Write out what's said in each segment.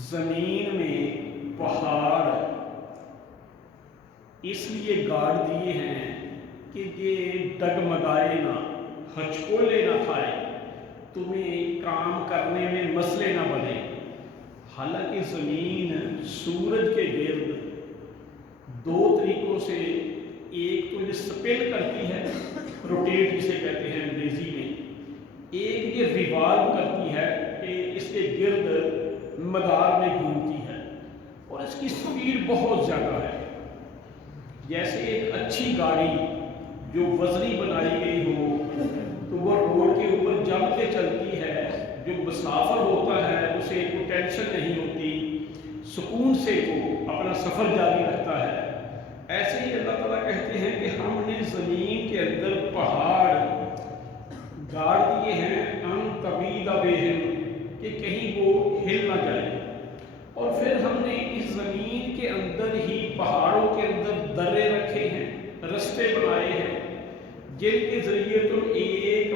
زمین میں پہاڑ اس لیے گاڑ دیے ہیں کہ یہ ڈگمگائے نہ، ہچکولے نہ کھائے، تمہیں کام کرنے میں مسئلے نہ بنے۔ حالانکہ زمین سورج کے گرد دو طریقوں سے، ایک تو یہ سپن کرتی ہے، روٹیٹ جسے کہتے ہیں انگریزی میں، ایک یہ ریوالو کرتی ہے کہ اس کے گرد مدار میں گھومتی ہے، اور اس کی سپیڈ بہت زیادہ ہے۔ جیسے ایک اچھی گاڑی جو وزنی بنائی گئی ہو تو وہ روڈ کے اوپر جم کے چلتی ہے، جو مسافر ہوتا ہے اسے کوئی ٹینشن نہیں ہوتی، سکون سے وہ اپنا سفر جاری رکھتا ہے۔ ایسے ہی اللہ تعالیٰ کہتے ہیں کہ ہم نے زمین کے اندر پہاڑ گاڑ دیے ہیں ان طویل بہم، کہ کہیں وہ ہل نہ جائے، اور پھر ہم نے اس زمین کے اندر ہی پہاڑوں کے اندر درے رکھے ہیں، رستے بنائے ہیں، جن کے ذریعے تم ایک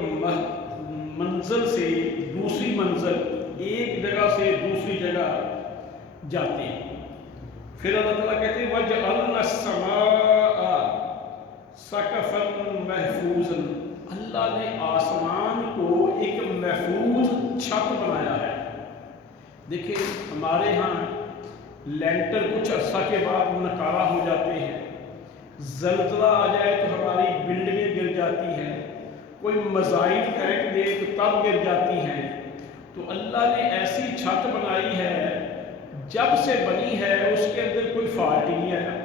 منزل سے دوسری منزل، ایک جگہ سے دوسری جگہ جاتے ہیں۔ پھر اللہ تعالیٰ کہتے ہیں وَجَعَلْنَا السَّمَاءَ سَقْفًا مَحْفُوظًا، اللہ نے آسمان کو ایک محفوظ چھت بنایا ہے۔ دیکھیں ہمارے ہاں لینٹر کچھ عرصہ کے بعد نکارہ ہو جاتے ہیں، زلزلہ آ جائے تو ہماری بلڈنگیں گر جاتی ہیں، کوئی میزائل پھینک دے تو تب گر جاتی ہیں۔ تو اللہ نے ایسی چھت بنائی ہے، جب سے بنی ہے اس کے اندر کوئی فالٹ ہی نہیں آیا۔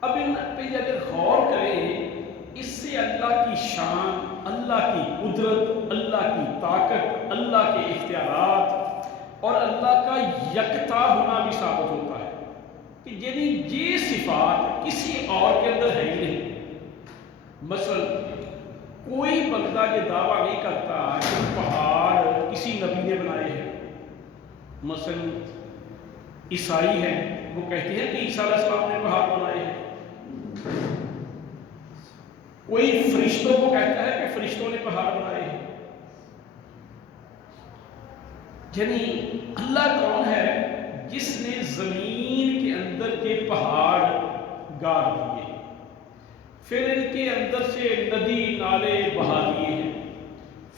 اب ان پہ اگر غور کریں، اس سے اللہ کی شان، اللہ کی قدرت، اللہ کی طاقت، اللہ کے اختیارات اور اللہ کا یکتا ہونا بھی ثابت ہوتا ہے کہ یعنی یہ صفات کسی اور کے اندر ہے ہی نہیں۔ مثلا کوئی بندہ یہ دعویٰ نہیں کرتا کہ پہاڑ کسی نبی نے بنائے ہیں۔ مثلا عیسائی ہیں، وہ کہتے ہیں کہ عیسیٰ علیہ السلام نے پہاڑ بنائے ہیں۔ کوئی فرشتوں کو کہتا ہے کہ فرشتوں نے پہاڑ بنائے ہیں۔ یعنی اللہ کون ہے؟ جس نے زمین کے اندر کے پہاڑ گاڑ دیے، پھر ان کے اندر سے ندی نالے بہا دیے ہیں،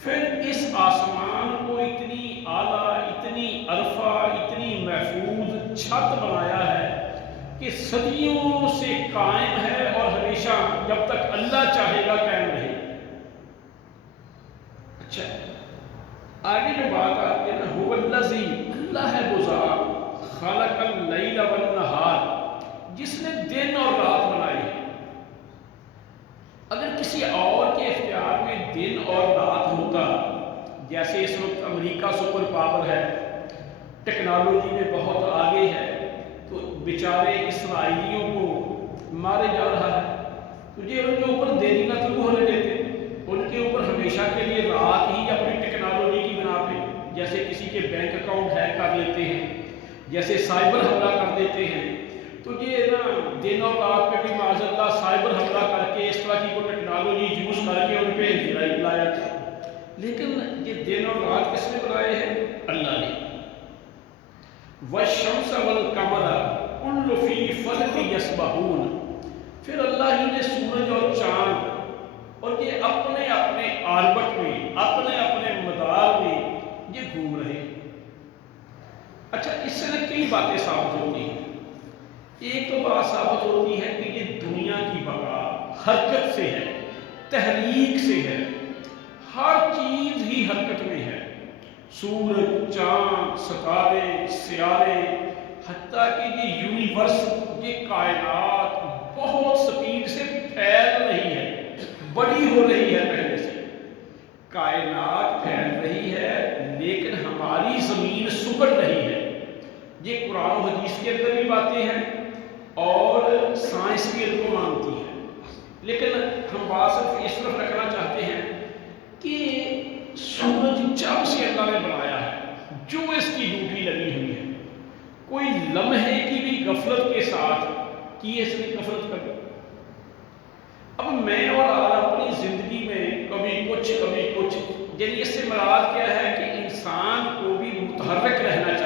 پھر اس آسمان کو اتنی اعلیٰ، اتنی عرفہ، اتنی محفوظ چھت بنایا ہے کہ صدیوں سے قائم ہے اور ہمیشہ جب تک اللہ چاہے گا قائم رہے گا۔ اچھا آگے جو بات آتی ہے نا، هو الذی، اللہ ہے وہ ذات، خلق اللیل والنہار، جس نے دن اور رات بنائے ہیں۔ اگر کسی اور کے اختیار میں دن اور رات ہوتا، جیسے اس وقت امریکہ سپر پاور ہے، ٹیکنالوجی میں بہت آگے ہے، تو بیچارے اسرائیلیوں کو مارے جا رہا ہے، تو یہ ان کے اوپر دین نہ طلوع ہونے دیتے، ان کے اوپر ہمیشہ کے لیے رات ہی اپنی ٹیکنالوجی کی بنا پہ، جیسے کسی کے بینک اکاؤنٹ ہیک کر لیتے ہیں، جیسے سائبر حملہ کر دیتے ہیں، تو یہ نا دن اور رات پہ بھی معاذ اللہ سائبر حملہ کر کے اس طرح کی کوئی ٹیکنالوجی یوز کر کے ان پہ اندھیرائی لایا جائے۔ لیکن یہ دن اور رات کس نے بنائے ہیں؟ اللہ نے۔ وَالشَّمْسَ وَالْقَمَرَ كُلٌّ فِي فَلْكٍ يَسْبَحُونَ، پھر اللہ ہی نے سورج اور چاند اور یہ اپنے اپنے آربٹ میں، اپنے اپنے مدار میں یہ گھوم رہے ہیں۔ اچھا اس سے کئی باتیں ثابت ہوتی ہیں۔ ایک تو بات ثابت ہوتی ہے کہ یہ دنیا کی بقا حرکت سے ہے، تحریک سے ہے، ہر چیز ہی حرکت میں ہے، سورج، چاند، ستارے، سیارے، حتیٰ کہ یہ یونیورس، یہ کائنات بہت سپیڈ سے پھیل رہی ہے، بڑی ہو رہی ہے۔ پہلے سے کائنات پھیل رہی ہے، لیکن ہماری زمین سکڑ رہی ہے۔ یہ قرآن و حدیث کے اندر بھی باتیں ہیں اور سائنس بھی ان کو مانتی ہے، لیکن ہم بات صرف اس طرف رکھنا چاہتے ہیں کہ سورج جب سے اللہ نے بنایا ہے، جو اس کی ڈیوٹی لگی ہوئی ہے، کوئی لمحے کی بھی غفلت کے ساتھ کی اس نے غفلت کر دی۔ اب میں اور آپ اپنی زندگی میں کبھی کچھ، یعنی اس سے مراد کیا ہے کہ انسان کو بھی متحرک رہنا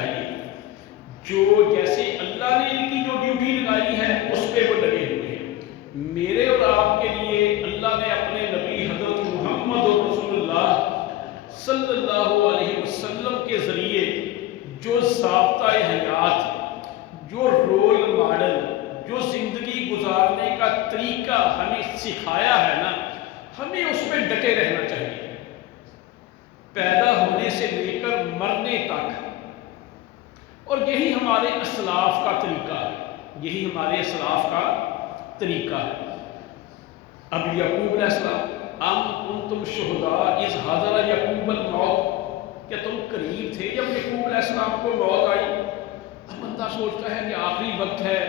اللہ علیہ وسلم کے ذریعے جو ضابطۂ حیات، جو رول ماڈل، جو زندگی گزارنے کا طریقہ ہمیں سکھایا ہے نا، ہمیں اس میں ڈٹے رہنا چاہیے، پیدا ہونے سے لے کر مرنے تک۔ اور یہی ہمارے اسلاف کا طریقہ ہے، یہی ہمارے اسلاف کا طریقہ ہے۔ اب یعقوب علیہ السلام، ام کنتم شہداء اذ حضر یعقوب الموت، کیا تم قریب تھے جب یعقوب علیہ السلام کو موت آئی؟ اب بندہ سوچتا ہے کہ آخری وقت ہے،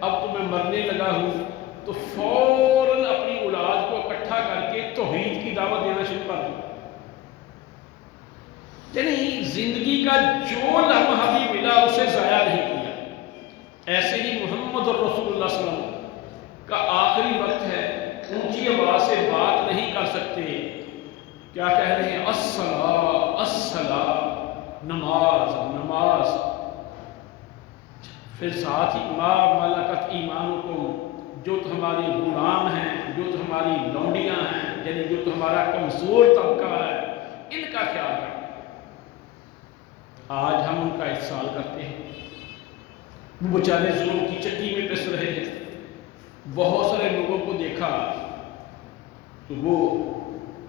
اب تو میں مرنے لگا ہوں، تو فوراً اپنی اولاد کو اکٹھا کر کے توحید کی دعوت دینا شروع کر دوں۔ یعنی زندگی کا جو لمحہ بھی ملا اسے ضائع نہیں کیا۔ ایسے ہی محمد رسول اللہ صلی اللہ علیہ وسلم کا آخری وقت ہے، اونچی آواز سے بات نہیں کر سکتے، کیا کہہ رہے ہیں؟ الصلاۃ الصلاۃ، نماز نماز۔ پھر ساتھ ہی ما ملکت ایمانکم، جو تو ہماری غلام ہیں، جو تو ہماری لونڈیاں ہیں، یعنی جو تو ہمارا کمزور طبقہ ہے، ان کا خیال کریں۔ آج ہم ان کا احسان کرتے ہیں، وہ بیچارے ظلم کی چکی میں پس رہے ہیں۔ بہت سارے لوگوں کو دیکھا تو وہ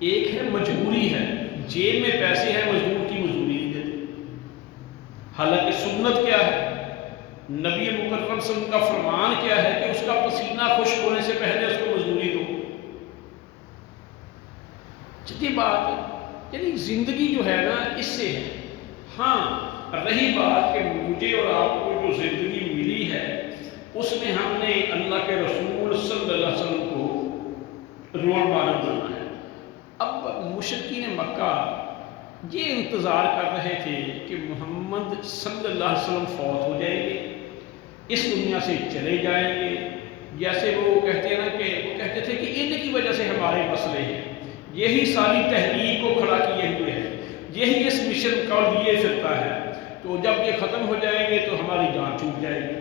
ایک ہے مجبوری ہے، جیب میں پیسے ہیں، مزدور کی مزدوری نہیں دیتے۔ حالانکہ سنت کیا ہے؟ نبی مکرم صلی اللہ علیہ وسلم کا فرمان کیا ہے کہ اس کا پسینہ خشک ہونے سے پہلے اس کو مزدوری دو۔ چھٹی بات، یعنی زندگی جو ہے نا اس سے ہے۔ ہاں رہی بات کہ مجھے اور آپ کو جو زندگی ملی ہے اس میں ہم نے اللہ کے رسول صلی اللہ علیہ وسلم کو رول ماڈل بنانا ہے۔ اب مشرکین مکہ یہ انتظار کر رہے تھے کہ محمد صلی اللہ علیہ وسلم فوت ہو جائیں گے، اس دنیا سے چلے جائیں گے، جیسے وہ کہتے ہیں نا کہ وہ کہتے تھے کہ ان کی وجہ سے ہمارے مسئلے ہیں، یہی ساری تحریک کو کھڑا کیے ہوئے ہیں، یہی اس مشن کو لیے پھرتا ہے، تو جب یہ ختم ہو جائیں گے تو ہماری جان چھوٹ جائے گی۔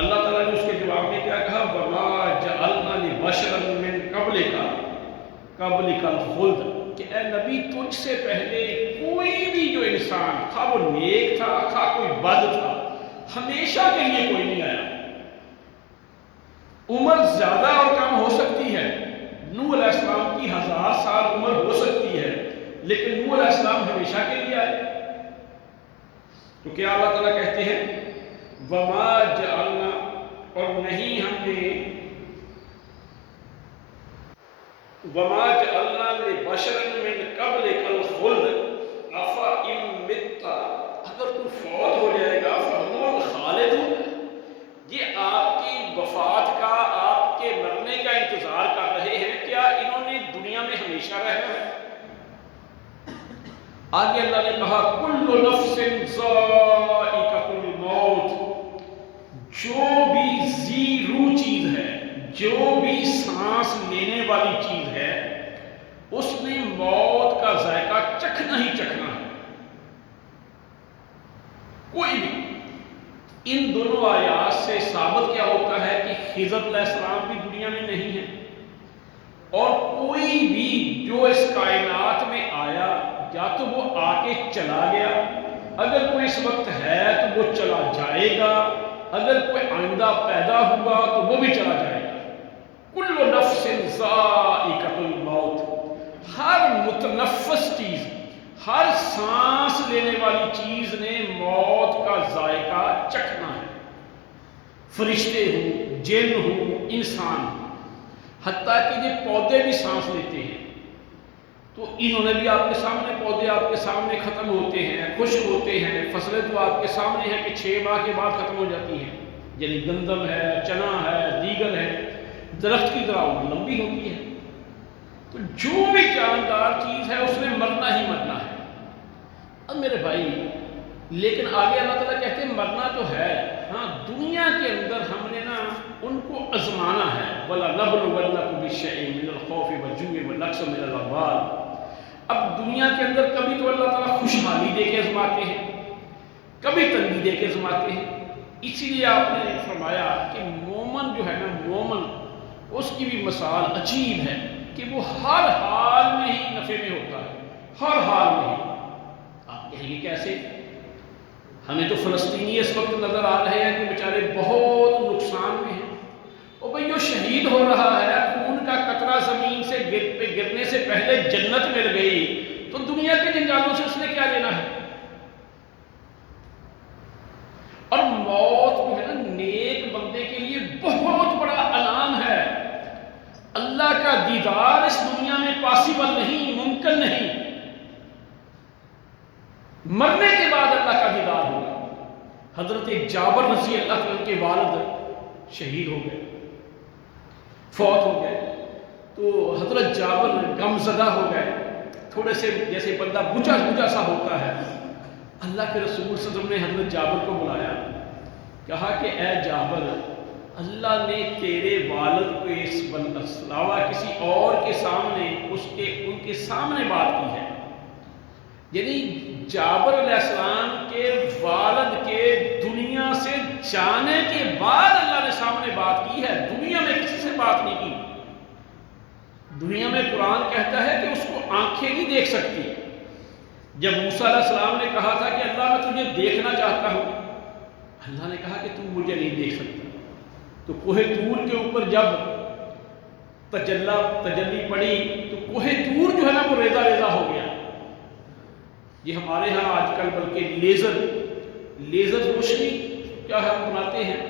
اللہ تعالیٰ نے اس کے جواب میں کیا کہا؟ وَمَا جَعَلْنَا لِبَشَرٍ مِّن قَبْلِكَ الْخُلْدَ، کہ اے نبی تجھ سے پہلے کوئی بھی جو انسان، خواہ وہ نیک تھا خواہ کوئی بد تھا، ہمیشہ کے لیے کوئی نہیں آیا۔ عمر زیادہ اور کم ہو سکتی ہے، نوح علیہ السلام کی 1000 سال عمر ہو سکتی ہے، لیکن نوح علیہ السلام ہمیشہ کے لیے آئے۔ تو کیا اللہ تعالیٰ کہتے ہیں وَمَا جَعَلْنَا، اور نہیں ہم نے، وَمَا جَعَلْنَا لِبَشَرٍ مِّن قَبْلِكَ الْخُلْدَ أَفَإِن مِتَّ، اگر تم فوت ہو جائے گا فَهُمُ الْخَالِدُونَ، یہ آپ کی وفات کا، آپ کے مرنے کا انتظار کر رہے ہیں، کیا انہوں نے دنیا میں ہمیشہ رہنا ہے؟ آگے اللہ نے کہا کل نفس ذائقۃ الموت، جو بھی ذی روح چیز ہے، جو بھی سانس لینے والی چیز ہے، اس نے موت کا ذائقہ چکھنا ہی چکھنا ہے، کوئی بھی۔ ان دونوں آیات سے ثابت کیا ہوتا ہے کہ خضر علیہ السلام بھی دنیا میں نہیں ہے، اور کوئی بھی جو اس کائنات میں آیا یا تو وہ آ کے چلا گیا، اگر کوئی اس وقت ہے تو وہ چلا جائے گا، اگر کوئی آئندہ پیدا ہوا تو وہ بھی چلا جائے گا۔ کل نفس ذائقۃ الموت، ہر متنفس چیز، ہر سانس لینے والی چیز نے موت کا ذائقہ چکھنا ہے، فرشتے ہوں، جن ہوں، انسان ہوں، حتیٰ کہ یہ پودے بھی سانس لیتے ہیں، تو انہوں نے بھی آپ کے سامنے، پودے آپ کے سامنے ختم ہوتے ہیں، خشک ہوتے ہیں، فصلیں تو آپ کے سامنے ہیں کہ 6 ماہ کے بعد ختم ہو جاتی ہیں، یعنی گندم ہے، چنا ہے، دیگر ہے، درخت کی طرح وہ لمبی ہوتی ہے۔ تو جو بھی جاندار چیز ہے اس نے مرنا ہی مرنا ہے۔ اب میرے بھائی، لیکن آگے اللہ تعالیٰ کہتے ہیں مرنا تو ہے، ہاں دنیا کے اندر ہم نے نا ان کو آزمانا ہے۔ وَلَنَبْلُوَنَّكُم بِشَيْءٍ مِّنَ الْخَوْفِ وَالْجُوعِ وَنَقْصٍ مِّنَ الْأَمْوَالِ۔ اب دنیا کے اندر کبھی تو اللہ تعالیٰ خوشحالی دے کے آزماتے ہیں، کبھی تنگی دے کے آزماتے ہیں۔ اسی لیے آپ نے فرمایا کہ مومن جو ہے نا، مومن، اس کی بھی مثال عجیب ہے کہ وہ ہر حال میں ہی نفع میں ہوتا ہے، ہر حال میں ہی۔ ہمیں تو فلسطینی اس وقت نظر آ رہے ہیں کہ بیچارے بہت نقصان میں ہیں، اور بھئی جو شہید ہو رہا ہے، خون کا قطرہ زمین سے گرنے سے پہلے جنت مل گئی، تو دنیا کے جنجالوں سے اس نے کیا لینا ہے؟ اور موت جو ہے نا نیک بندے کے لیے بہت بڑا انعام ہے۔ اللہ کا دیدار اس دنیا میں پاسبل نہیں، ممکن نہیں، مرنے کے بعد اللہ کا دیدار ہوگا۔ حضرت جابر رضی اللہ عنہ کے والد شہید ہو گئے، فوت ہو گئے، تو حضرت جابر غم زدہ ہو گئے، تھوڑے سے جیسے بندہ بجھا بجھا سا ہوتا ہے۔ اللہ کے رسول صلی اللہ علیہ وسلم نے حضرت جابر کو بلایا، کہا کہ اے جابر، اللہ نے تیرے والد کو اس علاوہ کسی اور کے سامنے ان کے سامنے بات کی ہے، یعنی جابر علیہ السلام کے والد کے دنیا سے جانے کے بعد اللہ نے سامنے بات کی ہے، دنیا میں کسی سے بات نہیں کی۔ دنیا میں قرآن کہتا ہے کہ اس کو آنکھیں نہیں دیکھ سکتی۔ جب موسیٰ علیہ السلام نے کہا تھا کہ اللہ میں تجھے دیکھنا چاہتا ہوں، اللہ نے کہا کہ تم مجھے نہیں دیکھ سکتا، تو کوہ طور کے اوپر جب تجلی پڑی تو کوہ طور جو ہے نا وہ ریزہ ریزہ ہو گیا۔ یہ ہمارے ہاں آج کل بلکہ لیزر روشنی کیا ہم بناتے ہیں،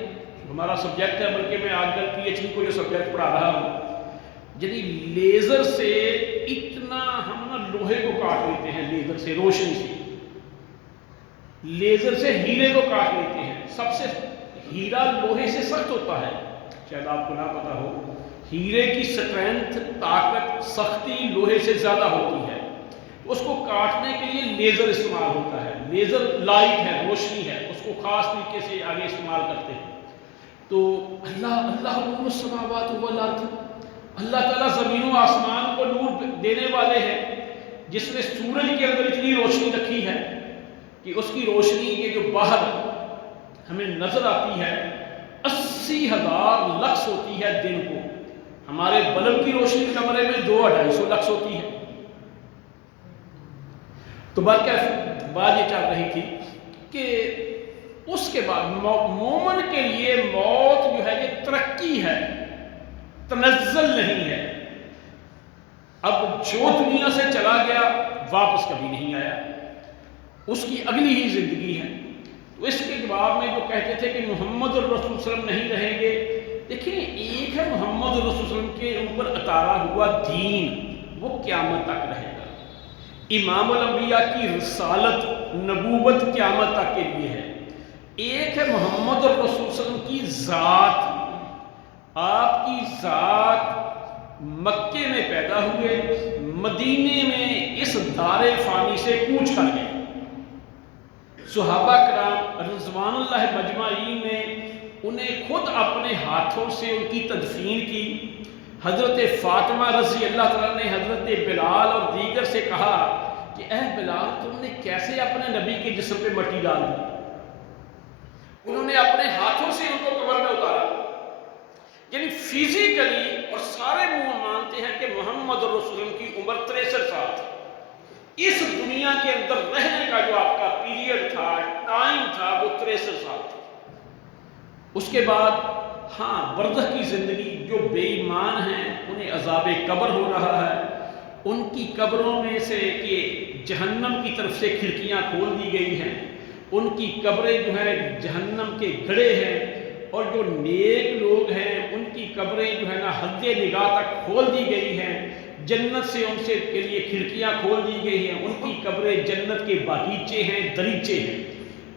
ہمارا سبجیکٹ ہے، بلکہ میں آج کل پی ایچ ڈی کو جو سبجیکٹ پڑھا رہا ہوں، یعنی لیزر سے اتنا ہم نا لوہے کو کاٹ لیتے ہیں، لیزر سے، روشنی سے، لیزر سے ہیرے کو کاٹ لیتے ہیں۔ سب سے ہیرا لوہے سے سخت ہوتا ہے، شاید آپ کو نہ پتا ہو، ہیرے کی سٹرینتھ، طاقت، سختی لوہے سے زیادہ ہوتی ہے، اس کو کاٹنے کے لیے لیزر استعمال ہوتا ہے۔ لیزر لائٹ ہے، روشنی ہے، اس کو خاص طریقے سے آگے استعمال کرتے ہیں۔ تو اللہ نور السماوات والارض، اللہ تعالیٰ زمین و آسمان کو نور دینے والے ہیں، جس نے سورج کے اندر اتنی روشنی رکھی ہے کہ اس کی روشنی کے جو باہر ہمیں نظر آتی ہے 80,000 لکس ہوتی ہے دن کو، ہمارے بلب کی روشنی کمرے میں 200-250 لکس ہوتی ہے۔ تو بات یہ چل رہی تھی کہ اس کے بعد مومن کے لیے موت جو ہے یہ ترقی ہے، تنزل نہیں ہے۔ اب جو دنیا سے چلا گیا واپس کبھی نہیں آیا، اس کی اگلی ہی زندگی ہے۔ تو اس کے جواب میں جو کہتے تھے کہ محمد الرسول صلی اللہ علیہ وسلم نہیں رہیں گے، دیکھیں ایک ہے محمد الرسول صلی اللہ علیہ وسلم کے اوپر اتارا ہوا دین، وہ قیامت تک رہے گا۔ امام الانبیاء کی رسالت، نبوت قیامت تک کے لیے ہے۔ ایک ہے محمد الرسول صلی اللہ علیہ وسلم کی ذات، آپ کی ذات مکے میں پیدا ہوئے، مدینے میں اس دار فانی سے کوچ کر گئے۔ صحابہ کرام رضوان اللہ مجمعین نے انہیں خود اپنے ہاتھوں سے ان کی تدفین کی۔ حضرت فاطمہ رضی اللہ تعالیٰ نے حضرت بلال اور دیگر سے کہا کہ اے بلال، تم نے کیسے اپنے نبی کے جسم پہ مٹی ڈال دی؟ انہوں نے اپنے ہاتھوں سے ان کو قبر میں اتارا، یعنی فزیکلی، اور سارے منہ مانتے ہیں کہ محمد رسول اللہ کی عمر 63 سال تھی۔ اس دنیا کے اندر رہنے کا جو آپ کا پیریڈ تھا، ٹائم تھا، وہ 63 سال تھا۔ اس کے بعد ہاں برزخ کی زندگی، جو بے ایمان ہیں انہیں عذاب قبر ہو رہا ہے، ان کی قبروں میں سے کہ جہنم کی طرف سے کھڑکیاں کھول دی گئی ہیں، ان کی قبریں جو ہے جہنم کے گڑھے ہیں، اور جو نیک لوگ ہیں ان کی قبریں جو ہے نا حد نگاہ تک کھول دی گئی ہیں، جنت سے ان سے کے لیے کھڑکیاں کھول دی گئی ہیں، ان کی قبریں جنت کے باغیچے ہیں، دریچے ہیں۔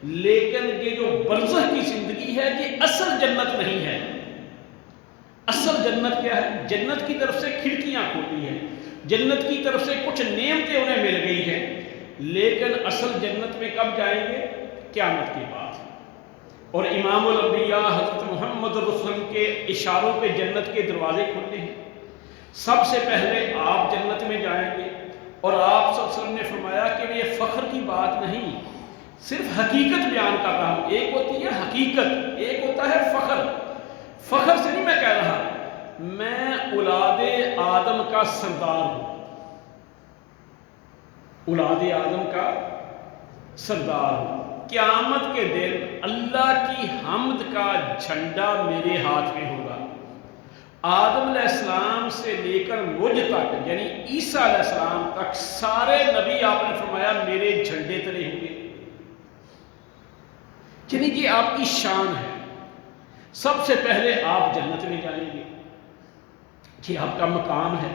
لیکن یہ جو برزخ کی زندگی ہے یہ اصل جنت نہیں ہے۔ اصل جنت کیا ہے؟ جنت کی طرف سے کھڑکیاں کھولی ہیں، جنت کی طرف سے کچھ نعمتیں انہیں مل گئی ہیں، لیکن اصل جنت میں کب جائیں گے؟ قیامت کے بعد۔ اور امام الانبیاء حضرت محمد رسول اللہ کے اشاروں پہ جنت کے دروازے کھلتے ہیں۔ سب سے پہلے آپ جنت میں جائیں گے، اور آپ صلی اللہ علیہ وسلم نے فرمایا کہ یہ فخر کی بات نہیں، صرف حقیقت بیان کر رہا ہوں۔ ایک ہوتی ہے حقیقت، ایک ہوتا ہے فخر۔ فخر سے نہیں میں کہہ رہا، میں اولاد آدم کا سردار ہوں، اولاد آدم کا سردار ہوں۔ قیامت کے دن اللہ کی حمد کا جھنڈا میرے ہاتھ میں ہوگا۔ آدم علیہ السلام سے لے کر مجھ تک یعنی عیسیٰ علیہ السلام تک سارے نبی آپ نے فرمایا میرے جھنڈے تلے ہوں گے۔ یعنی یہ آپ کی شان ہے، سب سے پہلے آپ جنت میں جائیں گے، یہ آپ کا مقام ہے۔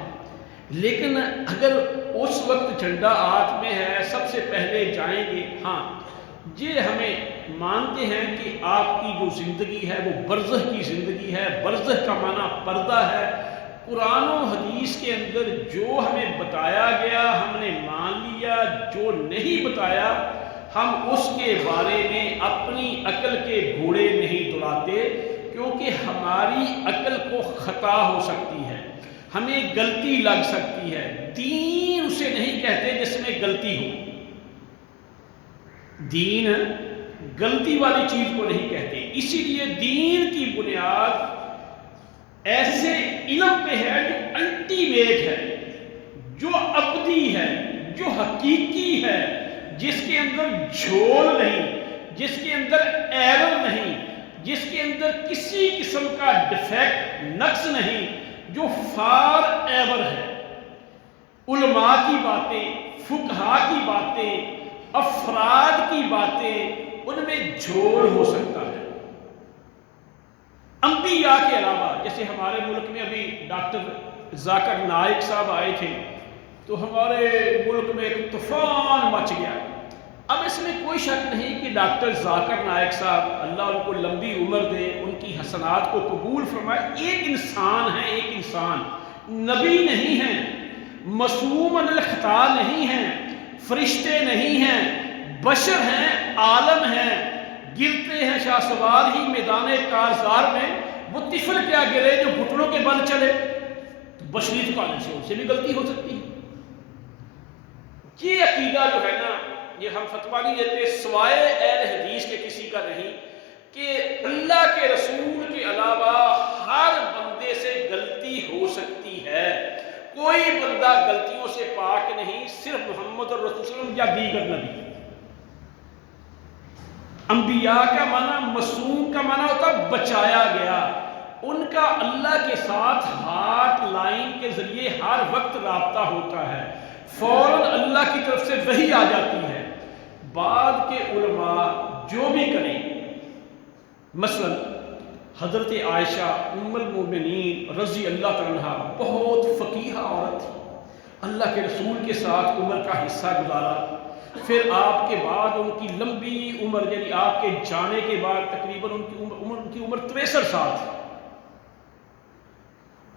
لیکن اگر اس وقت جھنڈا ہاتھ میں ہے سب سے پہلے جائیں گے، ہاں یہ ہمیں مانتے ہیں کہ آپ کی جو زندگی ہے وہ برزخ کی زندگی ہے۔ برزخ کا معنی پردہ ہے۔ قرآن و حدیث کے اندر جو ہمیں بتایا گیا ہم نے مان لیا، جو نہیں بتایا ہم اس کے بارے میں اپنی عقل کے گھوڑے نہیں دوڑاتے، کیونکہ ہماری عقل کو خطا ہو سکتی ہے، ہمیں غلطی لگ سکتی ہے۔ دین اسے نہیں کہتے جس میں غلطی ہو، دین غلطی والی چیز کو نہیں کہتے۔ اسی لیے دین کی بنیاد ایسے علم پہ ہے جو الٹیمیٹ ہے، جو ابدی ہے، جو حقیقی ہے، جس کے اندر جھول نہیں، جس کے اندر ایرر نہیں، جس کے اندر کسی قسم کا ڈیفیکٹ نقص نہیں، جو فار ایور ہے۔ علماء کی باتیں، فقہا کی باتیں، افراد کی باتیں، ان میں جھول ہو سکتا ہے۔ انبیاء کے علاوہ جیسے ہمارے ملک میں ابھی ڈاکٹر ذاکر نائک صاحب آئے تھے تو ہمارے ملک میں ایک طوفان مچ گیا۔ اب اس میں کوئی شک نہیں کہ ڈاکٹر ذاکر نائک صاحب اللہ ان کو لمبی عمر دے، ان کی حسنات کو قبول فرمائے، ایک انسان ہے، ایک انسان، نبی نہیں ہیں، معصوم عن الخطا نہیں ہیں، فرشتے نہیں ہیں، بشر ہیں، عالم ہیں، گرتے ہیں شاہ سوار ہی میدان کارزار میں، وہ طفل کیا گرے جو گھٹنوں کے بل چلے، تو بشری تکانے سے ان سے بھی غلطی ہو سکتی ہے۔ یہ عقیدہ جو ہے نا، یہ ہم فتویٰ نہیں دیتے سوائے اہل حدیث کے کسی کا نہیں، کہ اللہ کے رسول کے علاوہ ہر بندے سے غلطی ہو سکتی ہے، کوئی بندہ غلطیوں سے پاک نہیں، صرف محمد الرسول صلی اللہ علیہ وسلم یا دیگر نبی۔ انبیاء کا معنی، معصوم کا معنی ہوتا بچایا گیا، ان کا اللہ کے ساتھ ہارٹ لائن کے ذریعے ہر وقت رابطہ ہوتا ہے، فوراً اللہ کی طرف سے وحی آ جاتی ہے۔ بعد کے علماء جو بھی کریں، مثلا حضرت عائشہ ام المومنین رضی اللہ عنہا بہت فقیہ عورت تھی، اللہ کے رسول کے ساتھ عمر کا حصہ گزارا، پھر آپ کے بعد ان کی لمبی عمر یعنی آپ کے جانے کے بعد تقریباً ان کی عمر 63 سال تھی،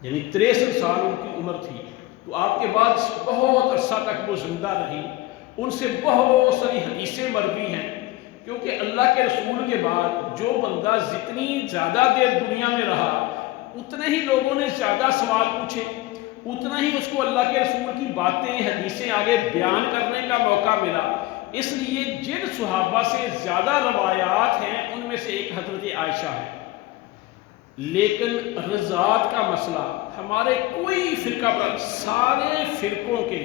یعنی 63 سال ان کی عمر تھی، تو آپ کے بعد بہت عرصہ تک وہ زندہ رہی، ان سے بہت ساری حدیثیں مروی ہیں، کیونکہ اللہ کے رسول کے بعد جو بندہ جتنی زیادہ دیر دنیا میں رہا اتنے ہی لوگوں نے زیادہ سوال پوچھے، اتنا ہی اس کو اللہ کے رسول کی باتیں حدیثیں آگے بیان کرنے کا موقع ملا۔ اس لیے جن صحابہ سے زیادہ روایات ہیں ان میں سے ایک حضرت عائشہ ہے۔ لیکن رضاعت کا مسئلہ ہمارے کوئی فرقہ پر، سارے فرقوں کے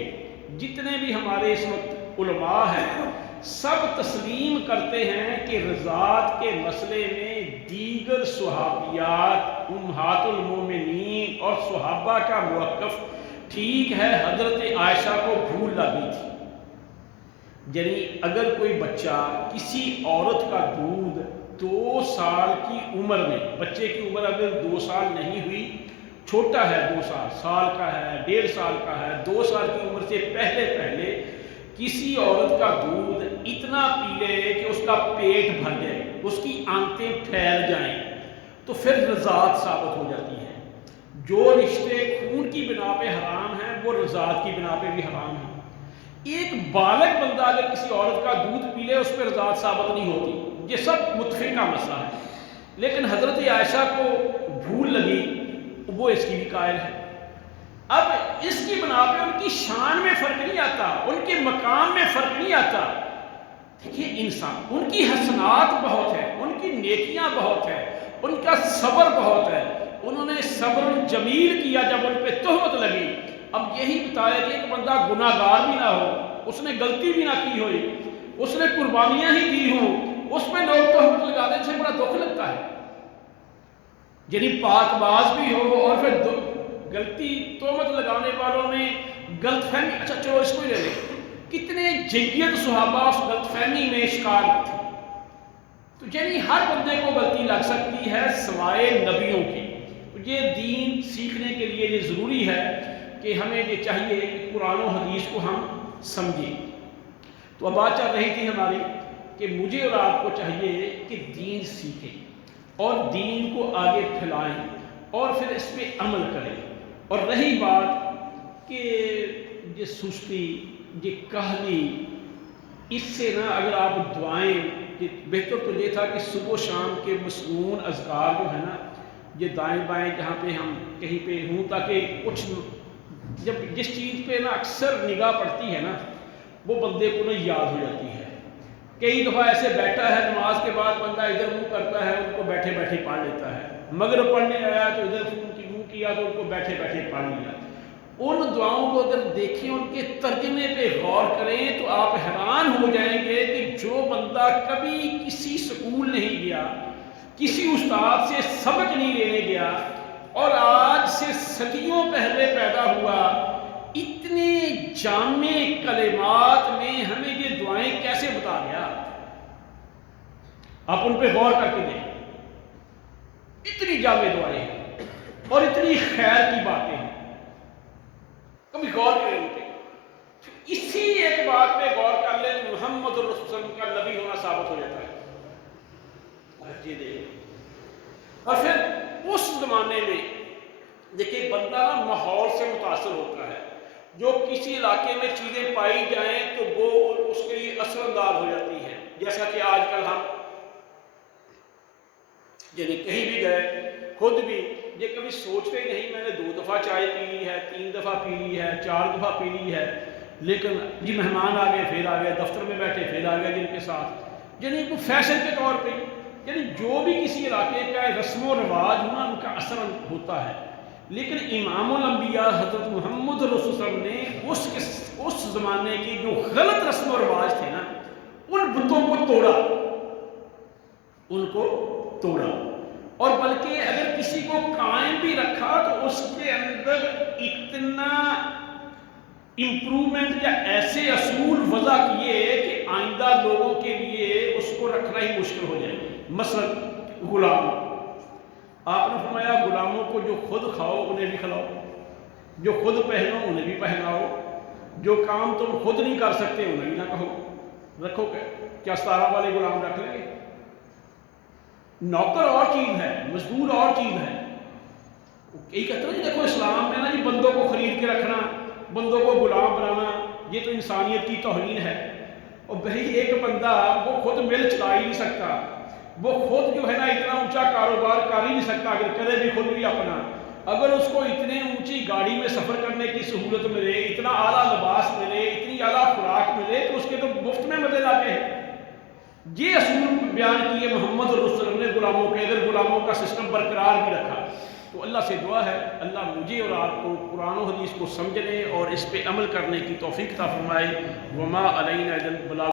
جتنے بھی ہمارے اس وقت علماء ہیں سب تسلیم کرتے ہیں کہ رضاعت کے مسئلے میں دیگر صحابیات امہات المومنین اور صحابہ کا موقف ٹھیک ہے۔ حضرت عائشہ کو بھول لگی تھی، یعنی اگر کوئی بچہ کسی عورت کا دودھ 2 سال کی عمر میں، بچے کی عمر اگر 2 سال نہیں ہوئی، چھوٹا ہے 2 سال کا ہے، 1.5 سال کا ہے، 2 سال کی عمر سے پہلے کسی عورت کا دودھ اتنا پی لے کہ اس کا پیٹ بھر جائے، اس کی آنتیں پھیل جائیں، تو پھر رضاعت ثابت ہو جاتی ہے۔ جو رشتے خون کی بنا پہ حرام ہیں وہ رضاعت کی بنا پہ بھی حرام ہیں۔ ایک بالغ بندہ اگر کسی عورت کا دودھ پی لے اس پہ رضاعت ثابت نہیں ہوتی، یہ سب متفقہ مسئلہ ہے، لیکن حضرت عائشہ کو بھول لگی، وہ اس کی بھی قائل ہے۔ اب اس کی بنا پہ ان کی شان میں فرق نہیں آتا، ان کے مقام میں فرق نہیں آتا۔ دیکھیے انسان، ان کی حسنات بہت ہے، ان کی نیکیاں بہت ہے، ان کا صبر بہت ہے، انہوں نے صبر جمیل کیا جب ان پہ تہمت لگی۔ اب یہی بتایا کہ ایک بندہ گناہ گار بھی نہ ہو، اس نے غلطی بھی نہ کی ہوئی، اس نے قربانیاں ہی دی ہوں، اس پہ لوگ تہمت لگا دیں سے بڑا دکھ لگتا ہے. یعنی پاک باز بھی ہو اور پھر غلطی تہمت لگانے والوں میں غلط فہمی. اچھا چلو اس کو ہی لے لیں، کتنے جید صحابہ اس غلط فہمی میں شکار تھے. تو یعنی ہر بندے کو غلطی لگ سکتی ہے سوائے نبیوں کی. تو یہ دین سیکھنے کے لیے یہ ضروری ہے کہ ہمیں یہ چاہیے کہ قرآن و حدیث کو ہم سمجھیں. تو اب بات چل رہی تھی ہماری کہ مجھے اور آپ کو چاہیے کہ دین سیکھیں اور دین کو آگے پھیلائیں اور پھر اس پہ عمل کریں. اور رہی بات کہ یہ سستی، یہ کاہلی، اس سے نہ اگر آپ دعائیں، بہتر تو یہ تھا کہ صبح و شام کے مسنون اذکار جو ہے نا، یہ دائیں بائیں جہاں پہ ہم کہیں پہ ہوں، تاکہ کچھ جب جس چیز پہ نا اکثر نگاہ پڑتی ہے نا وہ بندے کو نا یاد ہو جاتی ہے. کئی دفعہ ایسے بیٹھا ہے نماز کے بعد بندہ ادھر منہ کرتا ہے، ان کو بیٹھے بیٹھے پڑھ لیتا ہے. مغرب پڑھنے آیا تو ادھر منہ کیا تو ان کو بیٹھے بیٹھے پڑھ لیا. ان دعاؤں کو اگر دیکھیں، ان کے ترجمے پہ غور کریں تو آپ حیران ہو جائیں گے کہ جو بندہ کبھی کسی سکول نہیں گیا، کسی استاد سے سبق نہیں لینے گیا اور آج سے صدیوں پہلے پیدا ہوا، اتنے جامع کلمات میں ہمیں یہ دعائیں کیسے بتا گیا؟ آپ ان پہ غور کر کے دیکھیں. اتنی جامع دعائیں ہیں اور اتنی خیر کی باتیں ہیں، کبھی غور کریں ان پہ. اسی ایک بات پہ غور کر لیں، محمد رسول اللہ صلی اللہ علیہ وسلم کا نبی ہونا ثابت ہو جاتا ہے. اور پھر اس زمانے میں دیکھیں بندہ نا ماحول سے متاثر ہوتا ہے. جو کسی علاقے میں چیزیں پائی جائیں تو وہ اس کے لیے اثر انداز ہو جاتی ہے. جیسا کہ آج کل ہم یعنی کہیں بھی گئے، خود بھی یہ کبھی سوچتے ہی نہیں میں نے 2 دفعہ چائے پی لی ہے، 3 دفعہ پی لی ہے، 4 دفعہ پی لی ہے، لیکن جی مہمان آ گئے پھر آ گئے، دفتر میں بیٹھے پھر آ گئے جن کے ساتھ. یعنی وہ فیشن کے طور پہ، یعنی جو بھی کسی علاقے کا رسم و رواج ہونا ان کا اثر ہوتا ہے. لیکن امام الانبیاء حضرت محمد رسول صلی اللہ علیہ وسلم نے اس زمانے کی جو غلط رسم و رواج تھے نا، ان بتوں کو توڑا، ان کو توڑا. اور بلکہ اگر کسی کو قائم بھی رکھا تو اس کے اندر اتنا امپرومنٹ یا ایسے اصول وضع کیے کہ آئندہ لوگوں کے لیے اس کو رکھنا ہی مشکل ہو جائے. مثلا غلام، آپ نے فرمایا غلاموں کو جو خود کھاؤ انہیں بھی کھلاؤ، جو خود پہنو انہیں بھی پہناؤ، جو کام تم خود نہیں کر سکتے انہیں بھی نہ کہو. رکھو کیا 17 والے غلام رکھ لیں گے؟ نوکر اور چیز ہے، مزدور اور چیز ہے. یہی کہتے ہیں دیکھو اسلام میں نا جی بندوں کو خرید کے رکھنا، بندوں کو غلام بنانا، یہ تو انسانیت کی توہین ہے. اور بھائی ایک بندہ وہ خود مل چلا ہی نہیں سکتا، وہ خود جو ہے نا اتنا اونچا کاروبار کر ہی نہیں سکتا، اگر کرے بھی خود بھی اپنا. اگر اس کو اتنے اونچی گاڑی میں سفر کرنے کی سہولت ملے، اتنا اعلیٰ لباس ملے، اتنی اعلیٰ خوراک ملے تو اس کے تو مفت میں مزے لاتے ہیں. یہ اصول بیان کیے محمد رسول اللہ صلی اللہ علیہ وسلم نے غلاموں کے، اگر غلاموں کا سسٹم برقرار بھی رکھا. تو اللہ سے دعا ہے اللہ مجھے اور آپ کو قرآن و حدیث کو سمجھنے اور اس پہ عمل کرنے کی توفیق عطا فرمائے. وما علینا الا البلاغ.